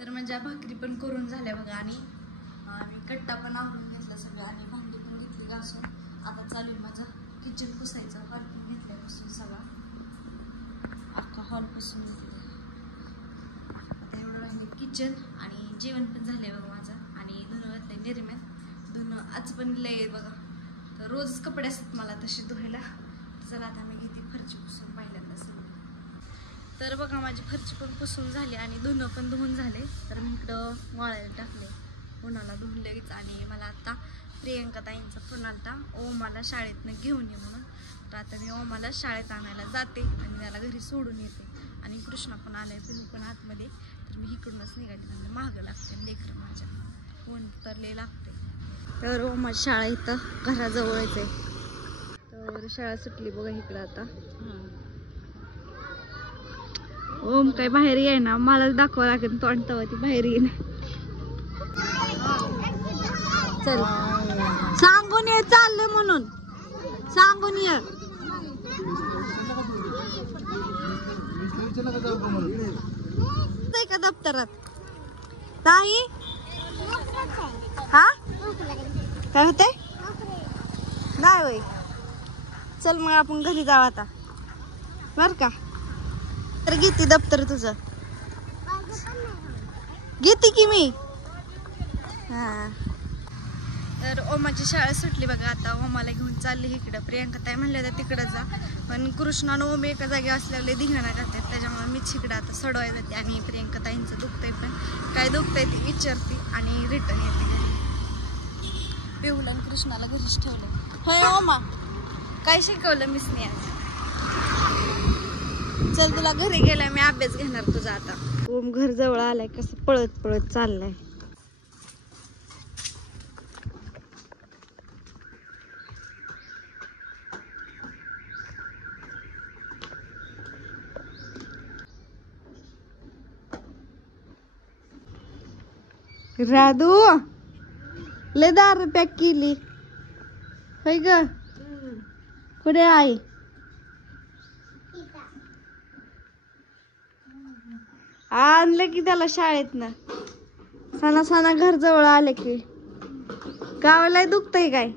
तर म्हणजे भाकरी पण करून झाल्या बघा आणि मी कट्टा पण आवरून घेतला सगळं आणि भांडी पण घेतली घासून. आता चालू माझं किचन पुसायचं. हॉल पण घेतलाय पुसून सगळा, अख्खा हॉल पुसून घेतलाय. आता एवढं राहिले किचन आणि जेवण पण झालंय बघा माझं आणि धुणं घातलंय निर्म्यात. धुणं आज पण लय बघा, तर रोजच कपडे असतात मला तसे धुवायला. चला आता मी घेते फरची पुसून पहिल्यांदा सगळं. तर बघा माझी फरची पण पुसून झाली आणि धुणं पण धुवून झाले. तर मी इकडं वाळायला टाकले उन्हाला धुवून लगेच. आणि मला आता प्रियंका ताईंचा फोन आलता ओमाला शाळेतनं घेऊन ये म्हणून. तर आता मी ओमाला शाळेत आणायला जाते आणि त्याला घरी सोडून येते. आणि कृष्णा पण आलाय, पिहू पण आतमध्ये. तर मी इकडूनच निघाली, म्हणजे मागं लागते लेकरं माझ्या, ऊन तर लय लागते. तर ओमाची शाळा इथं घराजवळच आहे. तर शाळा सुटली बघा इकडं आता. ओम काय बाहेर ये ना, मला दाखवा लागेल तोंड तवा ती बाहेर येईन. चल सांगून ये चाललं म्हणून, सांगून ये. का दप्तरात ताई हा काय होतंय नाही होय. चल मग आपण घरी जाऊ आता बर का. तर घेते दप्तर तुझं, घेते की मी. हा तर ओमाची शाळा सुटली बघा आता. ओमाला घेऊन चालली इकडं. प्रियंका ताई म्हणल्या तर तिकडं जा, पण कृष्णा आणि ओम एका जागी असल्यावर धिंगाणा करतात, त्याच्यामुळे मीच इकडं आता सोडवायला जाते. आणि प्रियंका ताईंचं दुखतंय, पण काय दुखतंय ते विचारते आणि रिटर्न येते. पिहूला आणि कृष्णाला घरीच ठेवलं. होय ओमा, काय शिकवलं मिसने आज? चल तुला घरी गेलाय मी अभ्यास घेणार तुझा आता. ओम घर जवळ आलाय, कसं पळत पळत चाललाय. राधू लय दारू पॅक केली होय ग. कुठे आई? आणलं की त्याला शाळेतनं. सणा सणा घर जवळ आले की गावाला दुखतय काय?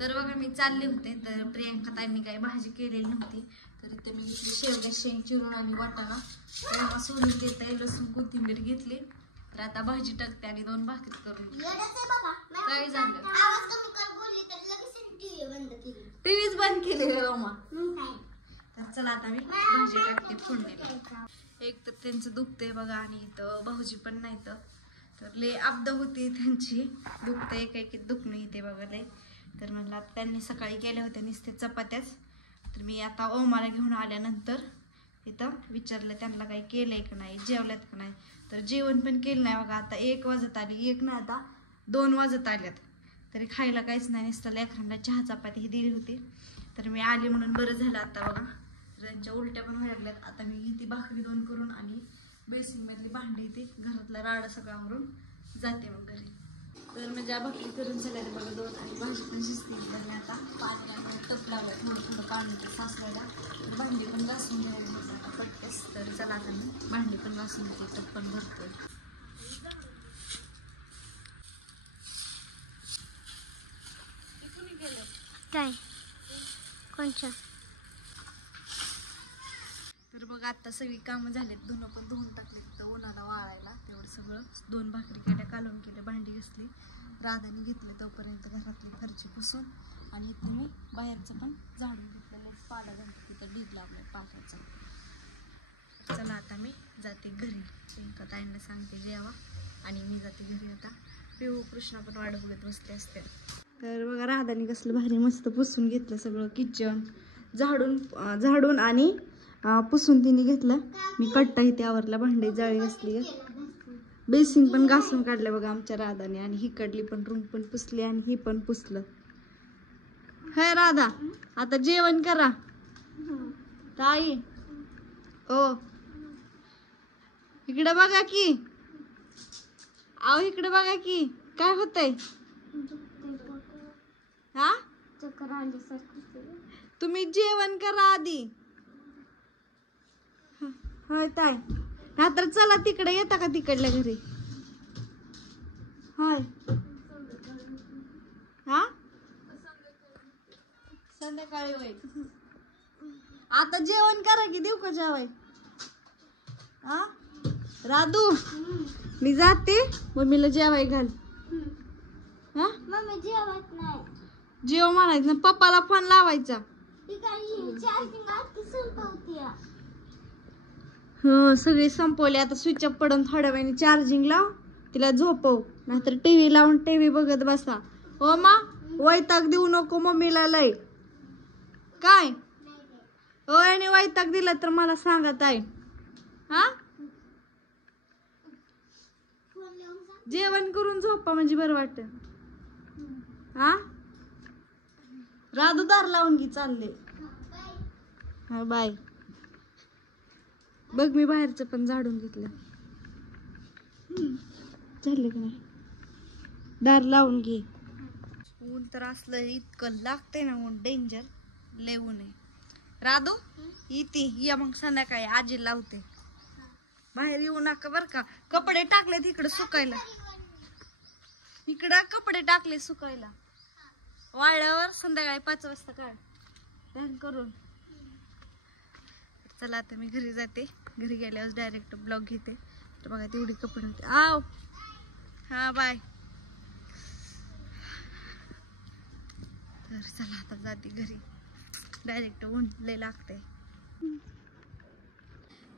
तर बघा मी चालले होते, तर प्रियंका ताईंनी काही भाजी केलेली नव्हती, तर इथे मी घेतली शेवग्या शेंग चिरून आणि वाटाणा तेव्हा सोडून देत आहे. लसूण कोथिंबीर घेतली. तर आता भाजी टाकते आणि 2 भाकरी करून. काय झालं? टीव्हीच बंद केली रोमा. तर चला आता मी भाजी टाकते फोडणीला. एक तर त्यांचं दुखतंय बघा आणि इथं भाऊजी पण नाही, तर लय अब्दा होती त्यांची. दुखतंय काही दुखणं येते बघा लय. तर म्हणलं त्यांनी सकाळी केल्या होत्या नुसते चपात्याच. तर मी आता ओमाला घेऊन आल्यानंतर इथं विचारलं त्यांना काही केलंय का नाही, जेवल्यात का नाही. तर जेवण पण केलं नाही बघा. आता 1 वाजत आली, 1 नाही आता 2 वाजत आल्यात, तरी खायला काहीच नाही. नुसतं लेकरांना चहा चपाती ही दिली होती. तर मी आली म्हणून बरं झालं आता बघा. त्यांच्या उलट्या पण व्हायला लागल्यात. आता मी घेते भाकरी 2 करून आणि बेसिन मधली भांडी येते, घरातला राडा सगळा आवरून जाते मग घरी. तर म्हणजे भाकरी करून झाल्या बघा 2 आणि भाजी पण शिजते. मी आता पाणी आणि टप लावलं, थोडं पाणी ते साचवायला. तर भांडी पण घासून घ्यायला होतं आता पटकेस. तर चला आता मी भांडी पण घासून घेते, टप पण भरतोय. काय कोणच्या? तर बघ आता सगळी कामं झालीत, धुणं पण धुवून टाकले तर उन्हाला वाळायला. तेवढं सगळं 2 भाकरी केल्या, कालवून केल्या, भांडी घासली, राधाने घेतले तोपर्यंत घरातली फरची पुसून. आणि इथे मी बाहेरचं पण झाडून घेतलेलं, पाला घालते तिथं ढीग लागलाय पाकाचा. चला आता मी जाते घरी. प्रियंका ताईंना सांगते जेवा आणि मी जाते घरी. आता पिहू कृष्णा पण वाट बघत बसले असते. तर बघा राधाने कसलं भारी मस्त पुसून घेतलं सगळं किचन, झाडून आणि पुसून तिने घेतलं. मी कट्टा इथे आवरला, भांडी जाळी घासली, बेसिन पण घासून काढलं बघा आमच्या राधाने. आणि ही कडली पण रूम पण पुसली आणि ही पण पुसलं. हाय राधा आता जेवण करा. ताई ओ इकडे बघा की, आओ इकडे बघा की काय होतंय. हा तुम्ही जेवण करा आधी. होय ताई नाहीतर चला तिकडे येता का तिकडल्या घरी होय हा संध्याकाळी होय आता जेवण करा की देऊ का जेवाय हा राधू मी जाते मम्मीला जेवाय घाल हा मम्मी जेवत नाही जेव म्हणायचं ना पप्पाला फोन लावायचा हो सगळे संपवले आता स्विच ऑफ पडून थोड्या वेळाने चार्जिंग लाव तिला झोपव नाहीतर टीव्ही लावून टीव्ही बघत बसा हो मा वैताग देऊ नको मम्मीला लय काय होय आणि वैताग दिला तर मला सांगत आहे हा जेवण करून झोपा म्हणजे बरं वाटत हा राधू दार लावून घे चालले हा बाय बघ मी बाहेरचं पण झाडून घेतलं झालं का नाही दार लावून घे ऊन तर असलं इतकं लागतंय ना ऊन डेंजर लय ऊन आहे राधू येते या मग संध्याकाळी आजी लावते बाहेर येऊ नका बर का कपडे टाकले तिकडे सुकायला इकडं कपडे टाकले सुकायला वाळल्यावर संध्याकाळी 5 वाजता काढ डन करून चला आता मी घरी जाते घरी गेल्यावर डायरेक्ट ब्लॉग घेते तर बघा तेवढी कपडे होते आव हा बाय तर चला आता जाते घरी डायरेक्ट ऊन लय लागते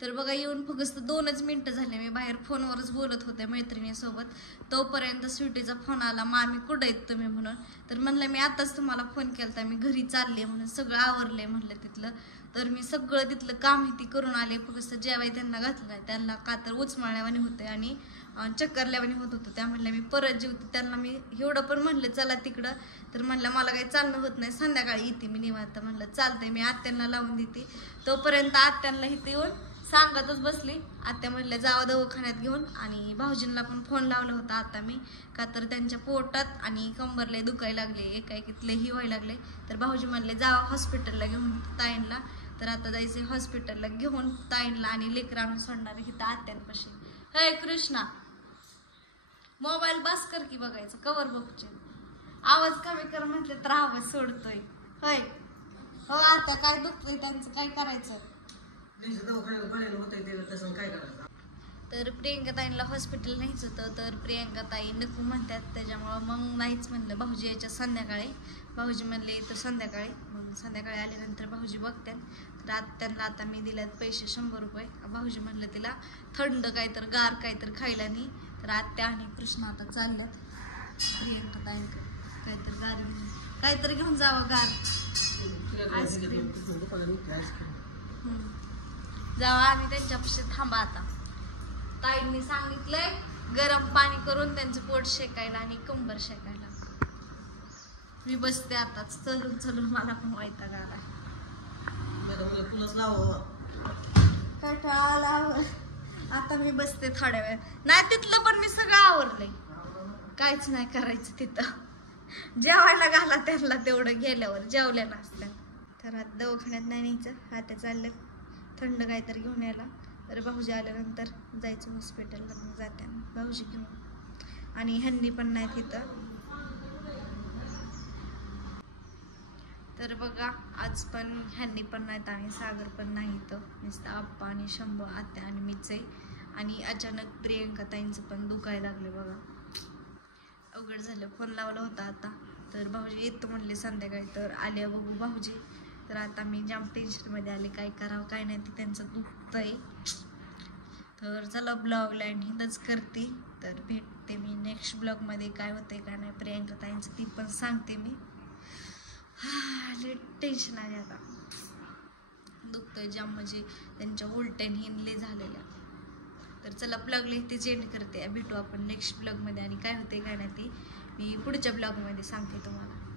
तर बघा येऊन फक्त 2च मिनिटं झाले मी बाहेर फोनवरच बोलत होते मैत्रिणीसोबत तोपर्यंत स्वीटीचा फोन आला मामी कुठं आहेत तुम्ही म्हणून तर म्हणलं मी आताच तुम्हाला फोन केला मी घरी चालले म्हणून सगळं आवरलंय म्हणलं तिथलं तर मी सगळं तिथलं काम ती करून आले फक्त जेवाय त्यांना घातलं नाही त्यांना का तर उचमाळल्यावानी होते आणि चक्करल्यावानी होत होतं त्या म्हणल्या मी परत जेवते त्यांना मी एवढं पण म्हणलं चला तिकडं तर म्हणलं मला काही चालणं होत नाही संध्याकाळी येते मी निवांत म्हणलं चालतंय मी आत्यांना लावून देते तोपर्यंत आत्यांना इथे येऊन सांगतच बसली आत्या म्हणल्या जावं दवाखान्यात घेऊन आणि भाऊजींना पण फोन लावला होता आता मी का तर त्यांच्या पोटात आणि कंबरला दुखायला लागले एकाएकीतलेही व्हायला लागले तर भाऊजी म्हणले जावा हॉस्पिटलला घेऊन ताईंला तर आता जायचे हॉस्पिटलला घेऊन ताईंला आणि लेकरं आणून सोडणार इथं आत्यांपाशी हे कृष्णा मोबाईल बस कर की बघायचं कवर बघचे आवाज कमी कर म्हटले तर आवाज सोडतोय होय हो आता काय दुखतोय त्यांचं काय करायचं तर प्रियंका ताईंना हॉस्पिटल न्यायचं होतं तर प्रियंका ताई नको म्हणतात त्याच्यामुळं मग नाहीच म्हणलं भाऊजी यायच्या संध्याकाळी भाऊजी म्हणले तर संध्याकाळी मग संध्याकाळी आल्यानंतर भाऊजी बघतात तर त्यांना आता मी दिल्यात पैसे 100 रुपये भाऊजी म्हणलं तिला थंड काहीतर गार काहीतर खायला नाही तर आत्या आणि कृष्ण आता चालल्यात प्रियंका ताईंकडे काहीतर गार काहीतरी घेऊन जावं गार आईस्क्रीम जावा आम्ही त्यांच्यापाशी थांबा आता ताईंनी सांगितलंय गरम पाणी करून त्यांचं पोट शेकायला आणि कंबर शेकायला मी बसते आता चलून चलून मला पण वैताग आलाय कंटाळा आता मी बसते थोड्या वेळ नाही तिथलं पण मी सगळं आवरलंय काहीच नाही करायचं तिथं जेवायला घाला त्यांना तेवढं गेल्यावर जेवल्या नसल्या तर आता दवाखान्यात नाही न्यायचं आता चाललं थंड काहीतरी घेऊन यायला तर भाऊजी आल्यानंतर जायचं हॉस्पिटलला मग जाते भाऊजी घेऊन आणि ह्यांनी पण नाही तिथं तर बघा आज पण ह्यांनी पण नाहीत आणि सागर पण नाही इथं नुसतं आप्पा आणि शंभू आत्या आणि मीच आहे आणि अचानक प्रियंका ताईंचं पण दुखायला लागले बघा अवघड झालं फोन लावला होता आता तर भाऊजी येतो म्हणले संध्याकाळी तर आले बघू भाऊजी तर आता मी जाम टेन्शनमध्ये आले काय करावं काय नाही ते त्यांचं दुखतंय तर चला ब्लॉगला हिंदच करते तर भेटते मी नेक्स्ट ब्लॉगमध्ये काय होतंय काय नाही प्रियंका ताईंचं ती पण सांगते मी टेन्शन आले आता दुखतंय जाम म्हणजे त्यांच्या उलट्यान हिनले झालेल्या तर चला ब्लॉगला इथे एंड करते भेटू आपण नेक्स्ट ब्लॉगमध्ये आणि काय होते काय नाही ते मी पुढच्या ब्लॉगमध्ये सांगते तुम्हाला